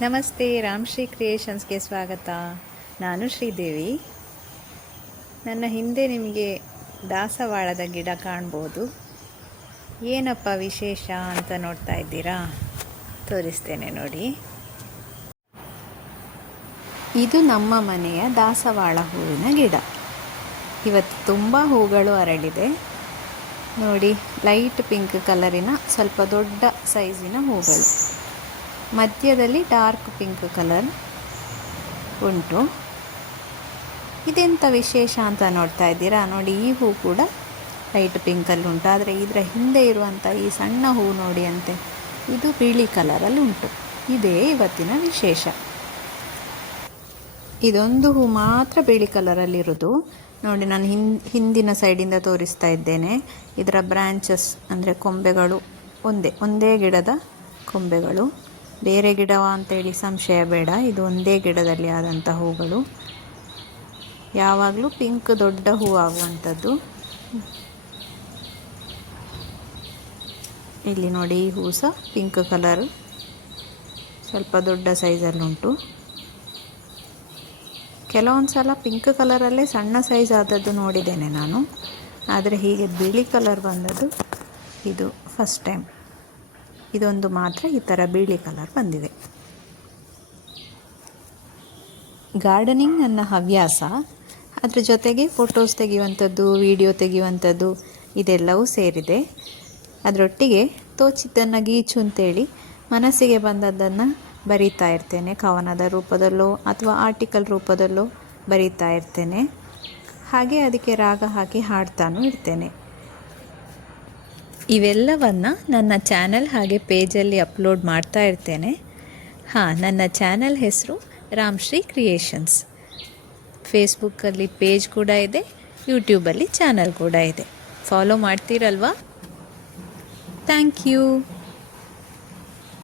ನಮಸ್ತೆ, ರಾಮ್ಶ್ರೀ ಕ್ರಿಯೇಷನ್ಸ್ಗೆ ಸ್ವಾಗತ. ನಾನು ಶ್ರೀದೇವಿ. ನನ್ನ ಹಿಂದೆ ನಿಮಗೆ ದಾಸವಾಳದ ಗಿಡ ಕಾಣ್ಬೋದು. ಏನಪ್ಪ ವಿಶೇಷ ಅಂತ ನೋಡ್ತಾ ಇದ್ದೀರಾ? ತೋರಿಸ್ತೇನೆ ನೋಡಿ. ಇದು ನಮ್ಮ ಮನೆಯ ದಾಸವಾಳ ಹೂವಿನ ಗಿಡ. ಇವತ್ತು ತುಂಬ ಹೂಗಳು ಅರಳಿದೆ ನೋಡಿ. ಲೈಟ್ ಪಿಂಕ್ ಕಲರಿನ ಸ್ವಲ್ಪ ದೊಡ್ಡ ಸೈಜಿನ ಹೂಗಳು, ಮಧ್ಯದಲ್ಲಿ ಡಾರ್ಕ್ ಪಿಂಕ್ ಕಲರ್ ಉಂಟು. ಇದೆಂಥ ವಿಶೇಷ ಅಂತ ನೋಡ್ತಾ ಇದ್ದೀರಾ? ನೋಡಿ, ಈ ಹೂ ಕೂಡ ಲೈಟ್ ಪಿಂಕಲ್ಲಿ ಉಂಟು. ಆದರೆ ಇದರ ಹಿಂದೆ ಇರುವಂಥ ಈ ಸಣ್ಣ ಹೂ ನೋಡಿ ಅಂತೆ, ಇದು ಬಿಳಿ ಕಲರಲ್ಲಿ ಉಂಟು. ಇದೇ ಇವತ್ತಿನ ವಿಶೇಷ. ಇದೊಂದು ಹೂ ಮಾತ್ರ ಬಿಳಿ ಕಲರಲ್ಲಿರೋದು ನೋಡಿ. ನಾನು ಹಿಂದಿನ ಸೈಡಿಂದ ತೋರಿಸ್ತಾ ಇದ್ದೇನೆ. ಇದರ ಬ್ರ್ಯಾಂಚಸ್ ಅಂದರೆ ಕೊಂಬೆಗಳು ಒಂದೇ ಗಿಡದ ಕೊಂಬೆಗಳು. ಬೇರೆ ಗಿಡವ ಅಂತೇಳಿ ಸಂಶಯ ಬೇಡ, ಇದು ಒಂದೇ ಗಿಡದಲ್ಲಿ ಆದಂಥ ಹೂಗಳು. ಯಾವಾಗಲೂ ಪಿಂಕ್ ದೊಡ್ಡ ಹೂ ಆಗುವಂಥದ್ದು. ಇಲ್ಲಿ ನೋಡಿ, ಈ ಹೂ ಸಹ ಪಿಂಕ್ ಕಲರ್, ಸ್ವಲ್ಪ ದೊಡ್ಡ ಸೈಜಲ್ಲುಂಟು. ಕೆಲವೊಂದು ಸಲ ಪಿಂಕ್ ಕಲರಲ್ಲೇ ಸಣ್ಣ ಸೈಜ್ ಆದದ್ದು ನೋಡಿದ್ದೇನೆ ನಾನು. ಆದರೆ ಹೀಗೆ ಬಿಳಿ ಕಲರ್ ಬಂದದ್ದು ಇದು ಫಸ್ಟ್ ಟೈಮ್. ಇದೊಂದು ಮಾತ್ರ ಈ ಥರ ಬಿಳಿ ಕಲರ್ ಬಂದಿದೆ. ಗಾರ್ಡನಿಂಗ್ ನನ್ನ ಹವ್ಯಾಸ. ಅದ್ರ ಜೊತೆಗೆ ಫೋಟೋಸ್ ತೆಗೆಯುವಂಥದ್ದು, ವಿಡಿಯೋ ತೆಗೆಯುವಂಥದ್ದು ಇದೆಲ್ಲವೂ ಸೇರಿದೆ. ಅದರೊಟ್ಟಿಗೆ ತೋಚಿದ್ದನ್ನು ಗೀಚು ಅಂತೇಳಿ ಮನಸ್ಸಿಗೆ ಬಂದದ್ದನ್ನು ಬರೀತಾ ಇರ್ತೇನೆ. ಕವನದ ರೂಪದಲ್ಲೋ ಅಥವಾ ಆರ್ಟಿಕಲ್ ರೂಪದಲ್ಲೋ ಬರೀತಾ ಇರ್ತೇನೆ. ಹಾಗೆ ಅದಕ್ಕೆ ರಾಗ ಹಾಕಿ ಹಾಡ್ತಾನೂ ಇರ್ತೇನೆ. ಇವೆಲ್ಲವನ್ನು ನನ್ನ ಚಾನಲ್ ಹಾಗೆ ಪೇಜಲ್ಲಿ ಅಪ್ಲೋಡ್ ಮಾಡ್ತಾ ಇರ್ತೇನೆ. ನನ್ನ ಚಾನಲ್ ಹೆಸರು ರಾಮ್ಶ್ರೀ ಕ್ರಿಯೇಷನ್ಸ್. ಫೇಸ್ಬುಕ್ಕಲ್ಲಿ ಪೇಜ್ ಕೂಡ ಇದೆ, ಯೂಟ್ಯೂಬಲ್ಲಿ ಚಾನಲ್ ಕೂಡ ಇದೆ. ಫಾಲೋ ಮಾಡ್ತೀರಲ್ವಾ? Thank you.